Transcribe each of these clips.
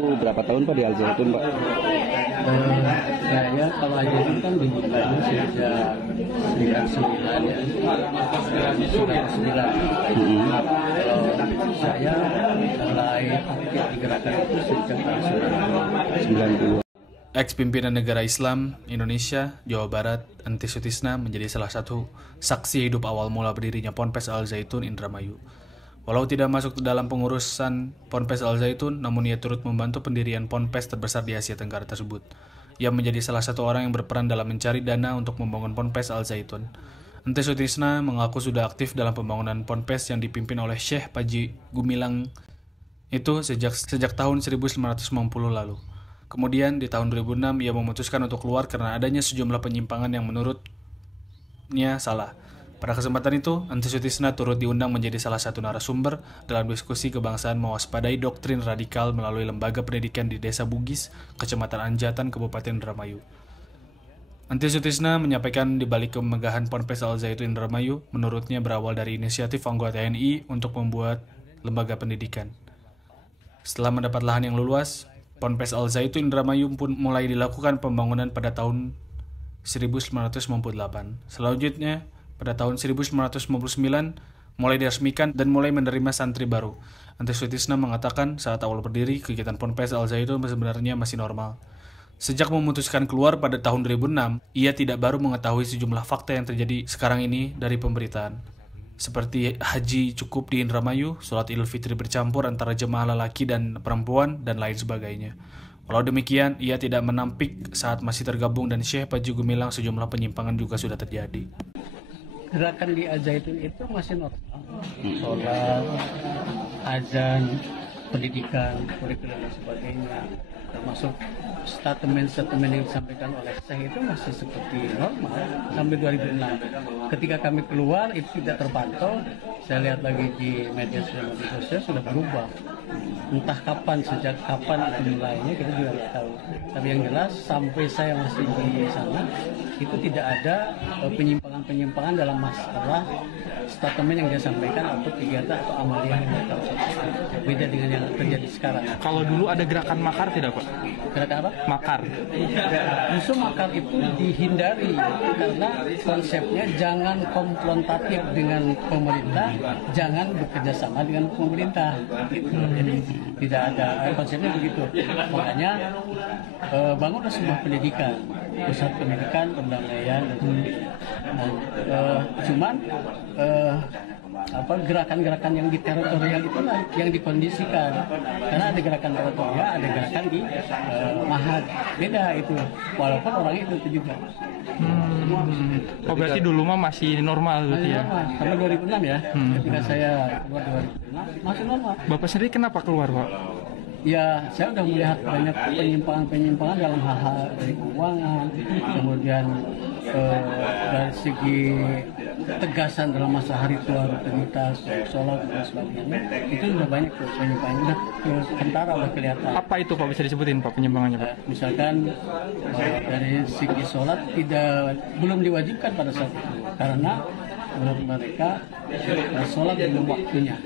Berapa tahun Pak di Al Zaitun Pak? Saya kalau aja itu kan di Bali sejak 99 ya. Sudah 9. Kalau saya mulai aktif di gerakan itu sejak tahun 90. Ex-pimpinan negara Islam Indonesia, Jawa Barat, Enti Sutisna menjadi salah satu saksi hidup awal mula berdirinya Ponpes Al Zaitun Indramayu. Walau tidak masuk dalam pengurusan Ponpes Al Zaitun, namun ia turut membantu pendirian ponpes terbesar di Asia Tenggara tersebut. Ia menjadi salah satu orang yang berperan dalam mencari dana untuk membangun Ponpes Al Zaitun. Enti Sutisna mengaku sudah aktif dalam pembangunan ponpes yang dipimpin oleh Syekh Panji Gumilang itu sejak tahun 1990 lalu. Kemudian di tahun 2006 ia memutuskan untuk keluar karena adanya sejumlah penyimpangan yang menurutnya salah. Pada kesempatan itu, Enti Sutisna turut diundang menjadi salah satu narasumber dalam diskusi kebangsaan mewaspadai doktrin radikal melalui lembaga pendidikan di Desa Bugis, Kecamatan Anjatan, Kabupaten Indramayu. Enti Sutisna menyampaikan di balik kemegahan Ponpes Al Zaitun Indramayu, menurutnya berawal dari inisiatif anggota TNI untuk membuat lembaga pendidikan. Setelah mendapat lahan yang luas, Ponpes Al Zaitun Indramayu pun mulai dilakukan pembangunan pada tahun 1998. Selanjutnya, pada tahun 1999, mulai diresmikan dan mulai menerima santri baru. Enti Sutisna mengatakan saat awal berdiri, kegiatan Ponpes Al Zaitun sebenarnya masih normal. Sejak memutuskan keluar pada tahun 2006, ia tidak baru mengetahui sejumlah fakta yang terjadi sekarang ini dari pemberitaan. Seperti haji cukup di Indramayu, sholat Idul Fitri bercampur antara jemaah lelaki dan perempuan, dan lain sebagainya. Walau demikian, ia tidak menampik saat masih tergabung dan Syekh Panji Gumilang sejumlah penyimpangan juga sudah terjadi. gerakan di Al Zaitun itu masih normal. Sholat, azan, pendidikan, kurikulum dan sebagainya, termasuk statement-statement yang disampaikan oleh Syekh itu masih seperti normal sampai 2006. Ketika kami keluar itu tidak terpantau. Saya lihat lagi di media sosial sudah berubah. Entah kapan, sejak kapan itu mulainya kita juga tidak tahu. Tapi yang jelas sampai saya masih di sana itu tidak ada penyimpangan-penyimpangan dalam masalah statement yang dia sampaikan atau kegiatan atau amalia yang dia lakukan. Beda dengan yang terjadi sekarang. Kalau dulu ada gerakan makar tidak Pak? Gerakan apa? Makar. Justru makar itu dihindari karena konsepnya jangan konfrontatif dengan pemerintah, jangan bekerja sama dengan pemerintah. Gitu. Jadi tidak ada konsepnya begitu. Makanya bangunlah sebuah pendidikan, pusat pendidikan, perdamaian dan sebagainya. Cuman gerakan-gerakan yang di teritorial itulah yang dikondisikan, karena ada gerakan teritorial, ada gerakan di Mahat, beda itu, walaupun orangnya itu juga. Oh berarti dulu mah masih normal gitu ya? Sampai 2006 ya, ketika saya keluar 2006 masih normal. Bapak sendiri kenapa keluar Pak? Ya, saya sudah melihat banyak penyimpangan-penyimpangan dalam hal-hal dari keuangan, kemudian dari segi tegasan dalam masalah ritual, rutinitas, sholat dan sebagainya. Itu sudah banyak tuh penyimpangan, sudah kentara udah kelihatan. Apa itu Pak, bisa disebutin Pak penyimpangannya Pak? Misalkan dari segi sholat belum diwajibkan pada saat itu, karena menurut mereka sholat belum waktunya.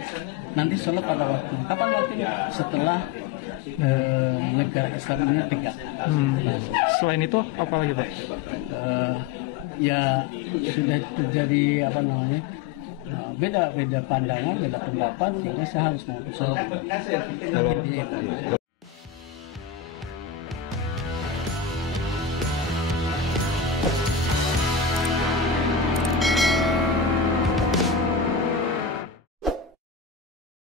Nanti sholat pada waktunya. Kapan waktunya? Setelah negara Islam ini tegak. Selain itu apa lagi Pak? Ya sudah terjadi beda pandangan, beda pendapat, sehingga saya harus memutuskan.